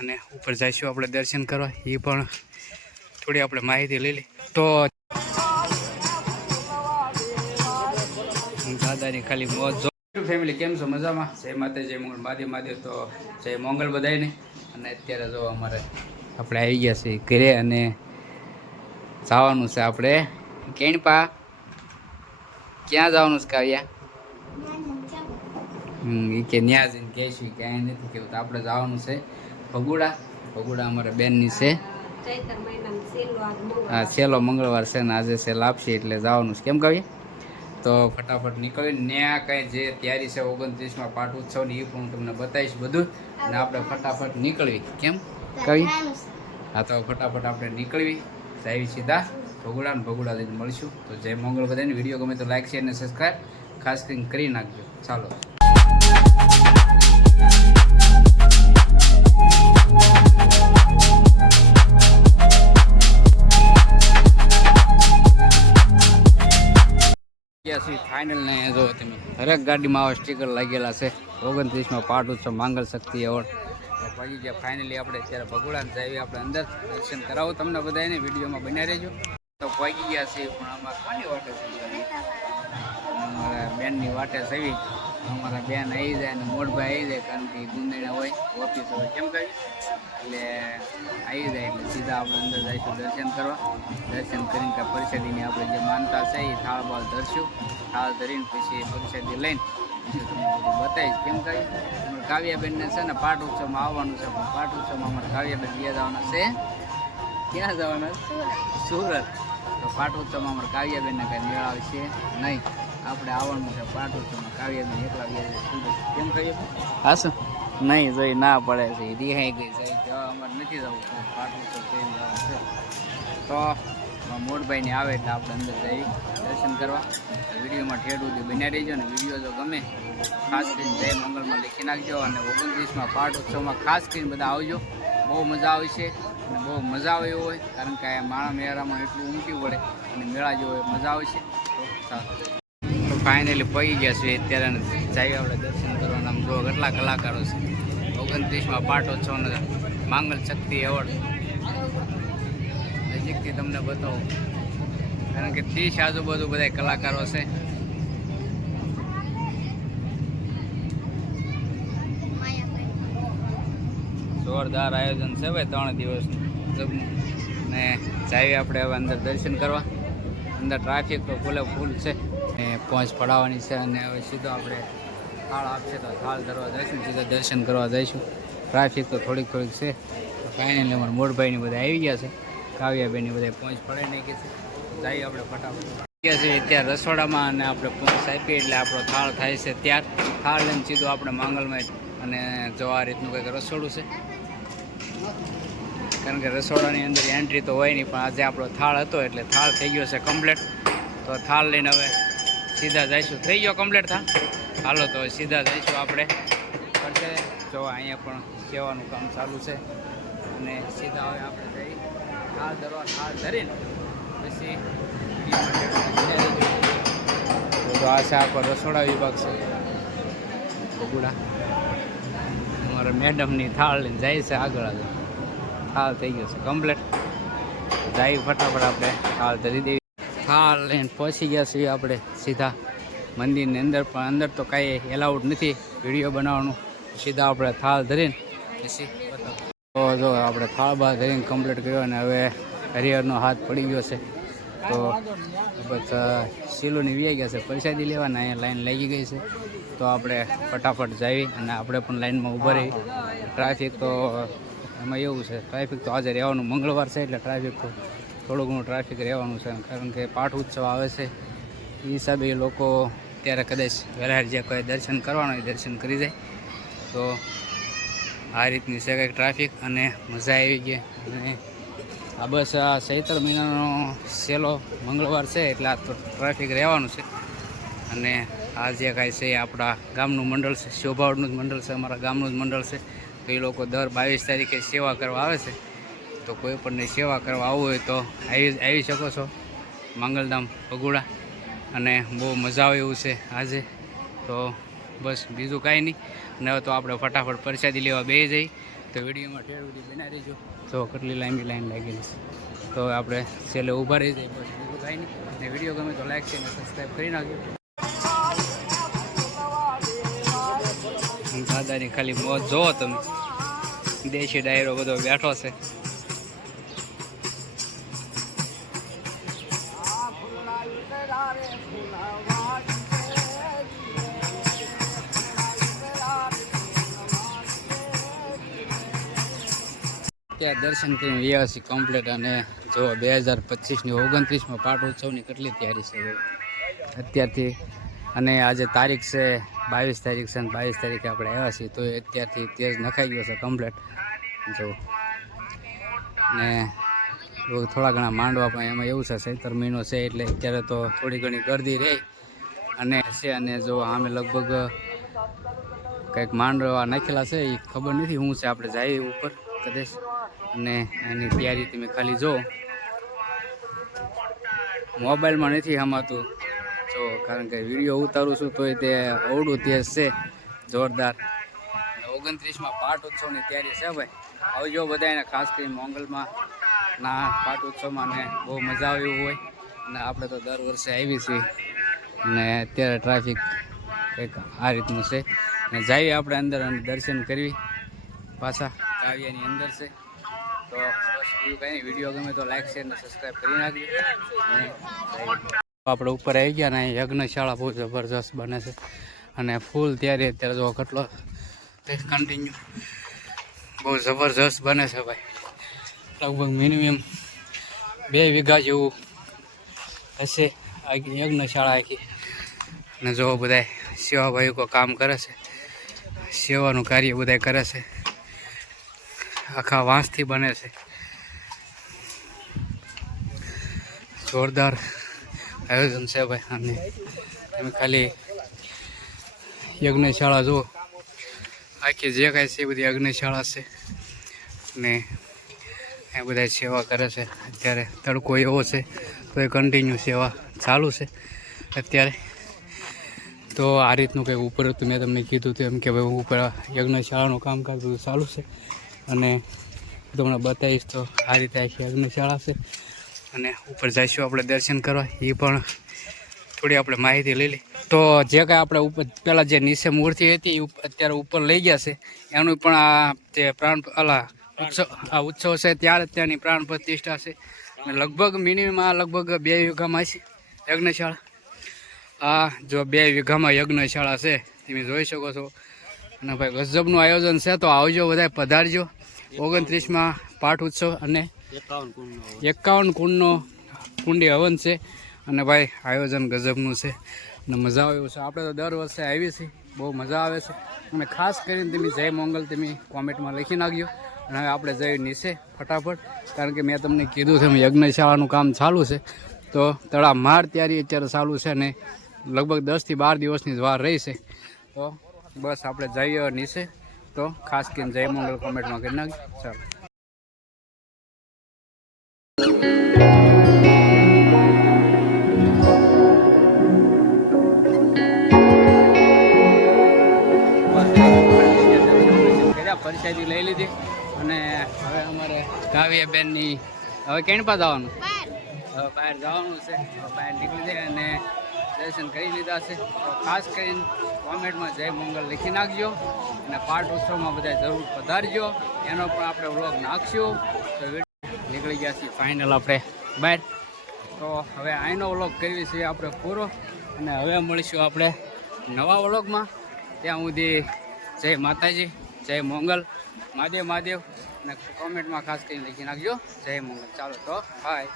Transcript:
અને ઉપર જઈશું આપણે દર્શન કરવા, એ પણ થોડી આપણે માહિતી લઈ લઈ. તો દાદાની ખાલી મોજ જો. ફેમિલી કેમ છો? મજામાં? જય માતા, જય મંગળ, મહાદેવ. તો જય મંગળ બધાને. અને અત્યારે જો અમારે આપણે આવી ગયા છીએ ઘરે અને જવાનું છે આપણે કેણપા. ક્યાં જવાનું છે કાવ્યા? એ કે ન્યા જઈને કહેશું, ક્યાંય નથી કેવું. તો આપણે જવાનું છે ભગુડા. ભગુડા અમારા બેનની છે. હા, છેલ્લો મંગળવાર છે ને આજે છે લાપસી, એટલે જવાનું છે. કેમ કાવ્યા? તો ફટાફટ નીકળીને ત્યાં કંઈ જે તૈયારી છે 29માં પાઠ ઉત્સવની, એ પણ હું તમને બતાવીશ બધું. અને આપણે ફટાફટ નીકળવી. કેમ કઈ? હા, તો ફટાફટ આપણે નીકળવી, જાય સીધા ભગુડા. ને ભગુડા જઈને મળીશું. તો જય મંગળ બધાને. વિડીયો ગમે તો લાઈક શેર અને સબસ્ક્રાઈબ ખાસ કરીને કરી નાખજો. ચાલો. ફાઇનલ ને જો તમે દરેક ગાડીમાં આવા સ્ટીકર લાગેલા છે. 29માં પાઠ ઉત્સવ માંગલ શક્તિ એવોર્ડ. પહોંચી ગયા ફાઇનલી આપણે અત્યારે ભગોડાને જઈએ. આપણે અંદર દર્શન કરાવું તમને બધાને, વિડીયોમાં બન્યા રહેજો. તો પહોંચી ગયા છે, પણ આમાં કોની વાટે છે? અમારા બેનની વાટે છે. અમારા બેન આવી જાય અને મોટભાઈ આવી જાય, કારણ કે ગુંદડા હોય, ઓફિસ હોય. કેમ કહ્યું? એટલે આવી જાય એટલે સીધા આપણે અંદર જઈશું દર્શન કરવા. દર્શન કરીને કે પરિષદીની આપણે જે માનતા છે એ થાળ બાળ ધરશું. થાળ ધરીને પછી પરિષદી લઈને પછી તમને બધું બતાવીશ. કેમ કહ્યું? અમારે કાવ્યાબેનને છે ને પાઠ ઉત્સવમાં આવવાનું છે, પણ પાઠ ઉત્સવમાં અમારે કાવ્યાબેન ગયા જવાના છે. ક્યાં જવાના? સુરત. તો પાઠ ઉત્સવમાં અમારે કાવ્યાબેનને કાંઈ મેળ આવશે નહીં. આપણે આવવાનું છે પાઠ ઉત્સવમાં. કાવ્યાબેન એકલા ગયા સુરત. કેમ કહ્યું? હા શું નહીં જોઈ ના પડે છે, રિહાઈ ગઈ છે. જવા અમારે નથી જવું, પાઠ ઉત્સવ કરીને જવાનું છે. તો મોટભાઈને આવે એટલે આપણે અંદર જઈ દર્શન કરવા. વિડીયોમાં ઠેઠ સુધી બન્યા રહીજો. અને વિડીયો જો ગમે ખાસ કરીને જય મંગળમાં લખી નાખજો. અને 29માં પાઠ ઉત્સવમાં ખાસ કરીને બધા આવજો. બહુ મજા આવશે અને બહુ મજા આવે એવું હોય, કારણ કે આ માણા મેળામાં એટલું ઉમટી પડે અને મેળા જેવો મજા આવશે. તો સારું. તો ફાઇનલી પહોંચી ગયા છીએ અત્યારે જઈએ આપણે દર્શન કરવાના. જો કેટલા કલાકારો છે. 29માં પાટોત્સવનો માંગલ શક્તિ એવોર્ડ નજીકથી તમને બતાવું, કારણ કે 30 આજુબાજુ બધા કલાકારો છે. જોરદાર આયોજન છે ભાઈ, 3 દિવસનું. ને જઈએ આપણે હવે અંદર દર્શન કરવા. અંદર ટ્રાફિક તો ફૂલ છે ને પહોંચ પડાવવાની છે. અને હવે સીધો આપણે થાળ આપશે તો થાળ ધરવા જઈશું, સીધા દર્શન કરવા જઈશું. ટ્રાફિક તો થોડીક છે. ફાઇનલી અમારા મોટભાઈની બધા આવી ગયા છે. કાવ્યાબેનની બધા પહોંચ પડાવી નાખી છે. જઈએ આપણે ફટાફટ ગયા છીએ ત્યાં રસોડામાં, અને આપણે પહોંચ આપીએ એટલે આપણો થાળ થાય છે ત્યાર. થાળ લઈને સીધું આપણે માંગલમાં. અને જો આ રીતનું કંઈક રસોડું છે, કારણ કે રસોડાની અંદર એન્ટ્રી તો હોય નહીં, પણ આજે આપણો થાળ હતો એટલે થાળ થઈ ગયો છે કમ્પ્લીટ. તો થાળ લઈને હવે સીધા જઈશું. થઈ ગયો કમ્પ્લીટ થાળ. હાલો તો સીધા જઈશું આપણે કરશે. જો અહીંયા પણ કહેવાનું કામ ચાલુ છે. અને સીધા હવે આપણે જઈ થાળ ધરવા. થાળ ધરીને પછી તો આ છે આપણો રસોડા વિભાગ છે ભગુડા. અમારા મેડમની થાળ લઈને જાય છે આગળ. થાળ થઈ ગયો છે કમ્પ્લીટ. જાય ફટાફટ આપણે થાળ ધરી દેવી. થાળ લઈને પહોંચી ગયા છીએ આપણે સીધા મંદિરની અંદર. પણ અંદર તો કાંઈ એલાઉડ નથી વિડીયો બનાવવાનું. સીધા આપણે થાળ ધરીને પછી તો જો આપણે થાળ બહાર ધરીને કમ્પ્લીટ કર્યો. અને હવે હરિહરનો હાથ પડી ગયો છે. તો બસ શીલોની વ્યાઈ ગયા છે પ્રસાદી લેવાના. અહીંયા લાઈન લાગી ગઈ છે. તો આપણે ફટાફટ જઈએ અને આપણે પણ લાઈનમાં ઊભા રહી. ટ્રાફિક તો એમાં એવું છે, ટ્રાફિક તો આજે રહેવાનું. મંગળવાર છે એટલે ટ્રાફિક તો થોડું ઘણું ટ્રાફિક રહેવાનું છે, કારણ કે પાઠ ઉત્સવ આવે છે. એ હિસાબે એ લોકો ત્યારે કદાચ વહેલા જે કોઈ દર્શન કરવાનું હોય દર્શન કરી જાય. તો આ રીતની છે કંઈક ટ્રાફિક, અને મજા આવી ગઈ. અને આ બસ આ ચૈત્ર મહિનાનો છેલ્લો મંગળવાર છે એટલે આ તો ટ્રાફિક રહેવાનું છે. અને આ જે કાંઈ છે આપણા ગામનું મંડળ છે, શોભાવડનું જ મંડળ છે, અમારા ગામનું જ મંડળ છે. તો એ લોકો દર 22 તારીખે સેવા કરવા આવે છે. તો કોઈ પણને સેવા કરવા આવવું હોય તો આવી શકો છો માંગલધામ ભગુડા. અને બહુ મજા આવે એવું છે આજે. તો બસ બીજું કાંઈ નહીં. અને હવે તો આપણે ફટાફટ પ્રસાદી લેવા બેસી જઈ. તો વિડીયોમાં ઠેર સુધી બનાવી રહીજો. જો કેટલી લાંબી લાઈન લાગેલી છે. તો આપણે છેલ્લે ઊભા રહી જાય બસ બીજું કાંઈ નહીં. અને વિડીયો ગમે તો લાઈક છે અને સબસ્ક્રાઈબ કરી નાખજો. દાદાની ખાલી મોજ જોવો તમે. દેશી ડાયરો બધો બેઠો છે. ત્યાં દર્શન કરીને ગયા છીએ કમ્પ્લીટ. અને જો 2025ની 29માં પાટ ઉત્સવની કેટલી તૈયારી છે અત્યારથી. અને આજે તારીખ છે 22 તારીખ છે. અને 22 તારીખે આપણે આવ્યા છીએ તો અત્યારથી તેજ નખાઈ ગયો છે કમ્પ્લીટ. જો ને થોડા ઘણા માંડવા પણ એમાં એવું છે ચૈત્ર મહિનો છે એટલે અત્યારે તો થોડી ઘણી ગરદી રહી અને છે. અને જો આમે લગભગ કંઈક માંડવા નાખેલા છે એ ખબર નથી શું છે. આપણે જઈએ ઉપર કદાચ અને એની તૈયારી તમે ખાલી જો. મોબાઈલમાં નથી હમાતું જો, કારણ કે વિડીયો ઉતારું છું તોય તે અવડું તેજ છે જોરદાર. 29માં પાટ ઉત્સવની તૈયારી છે ભાઈ. આવજો બધાને, ખાસ કરીને મોંગલમાં ના પાટ ઉત્સવમાં ને બહુ મજા આવે એવું હોય. અને આપણે તો દર વર્ષે આવી છીએ અને અત્યારે ટ્રાફિક કંઈક આ રીતનું છે. અને જઈએ આપણે અંદર અને દર્શન કરવી પાછા કાવ્યાની અંદર છે. તો બસ બીજું કંઈ નહીં. વિડીયો ગમે તો લાઈક શેર અને સબસ્ક્રાઈબ કરી નાખજો. અને આપણે ઉપર આવી ગયા ને યજ્ઞશાળા બહુ જબરજસ્ત બને છે. અને ફૂલ અત્યારે જો કેટલો કન્ટિન્યુ બહુ જબરજસ્ત બને છે ભાઈ. લગભગ મિનિમમ 2 વીઘા જેવું હશે આખી યજ્ઞશાળા આખી. અને જો બધા સેવાભાઈઓ કામ કરે છે, સેવાનું કાર્ય બધા કરે છે. આખા વાંસથી બને છે. જોરદાર આયોજન છે ભાઈ. અને તમે ખાલી યજ્ઞશાળા જુઓ, આખી જે કાંઈ છે એ બધી યજ્ઞશાળા છે. ને એ બધા સેવા કરે છે. અત્યારે તડકો એવો છે તો એ કન્ટિન્યુ સેવા ચાલુ છે અત્યારે. તો આ રીતનું કંઈક ઉપર હતું. મેં તમને કીધું હતું એમ કે ભાઈ ઉપર યજ્ઞશાળાનું કામકાજ બધું ચાલુ છે. અને તમને બતાવીશ તો આ રીતે આખી યજ્ઞશાળા છે. અને ઉપર જઈશું આપણે દર્શન કરવા. એ પણ થોડી આપણે માહિતી લઈ લઈ. તો જે કાંઈ આપણે ઉપર પહેલાં જે નીચે મૂર્તિ હતી એ અત્યારે ઉપર લઈ ગયા છે. એનું પણ આ જે પ્રાણ આ ઉત્સવ છે ત્યારે ત્યાંની પ્રાણ પ્રતિષ્ઠા છે. અને લગભગ મિનિમમ આ લગભગ 2 વીઘામાં છે યજ્ઞશાળા. આ જો 2 વીઘામાં યજ્ઞશાળા છે તમે જોઈ શકો છો. અને ભાઈ ગજબનું આયોજન છે. તો આવજો બધા, પધારજો. 29માં પાઠ ઉત્સવ અને 51 કુંડનો કુંડી હવન છે. અને ભાઈ આયોજન ગજબનું છે અને મજા આવે એવું છે. આપણે તો દર વર્ષે આવીએ છીએ, બહુ મજા આવે છે. અને ખાસ કરીને તમે જય મોંગલ તમે કોમેન્ટમાં લખી નાખજો. અને હવે આપણે જઈ નીચે ફટાફટ, કારણ કે મેં તમને કીધું છે યજ્ઞશાળાનું કામ ચાલુ છે. તો તડામાર તૈયારી અત્યારે ચાલુ છે ને લગભગ 10 થી 12 દિવસની જ વાર રહી છે. તો બસ આપણે જઈએ નીચે. તો ખાસ કરીને જય મોંગલ કોમેન્ટમાં કરી નાખજો. ચાલો. પરસાદી લઈ લીધી અને હવે અમારે કાવ્યાબેનની હવે કેણ પાસે જવાનું? હવે બહાર જવાનું છે. હવે બહાર નીકળી જાય અને દર્શન કરી લીધા છે. તો ખાસ કરીને કોમેન્ટમાં જય મંગલ લખી નાખજો. અને પાઠ ઉત્સવમાં બધા જરૂર પધારજો. એનો પણ આપણે વ્લોગ નાખશું. તો નીકળી ગયા છીએ ફાઇનલ આપણે બહાર. તો હવે અહીંનો વ્લોગ કરવી છે આપણે પૂરો. અને હવે મળીશું આપણે નવા વ્લોગમાં. ત્યાં સુધી જય માતાજી, જય મોંગલ, મહાદેવ મહાદેવ. અને કોમેન્ટમાં ખાસ કરીને લખી નાખજો જય મોંગલ. ચાલો તો બાય.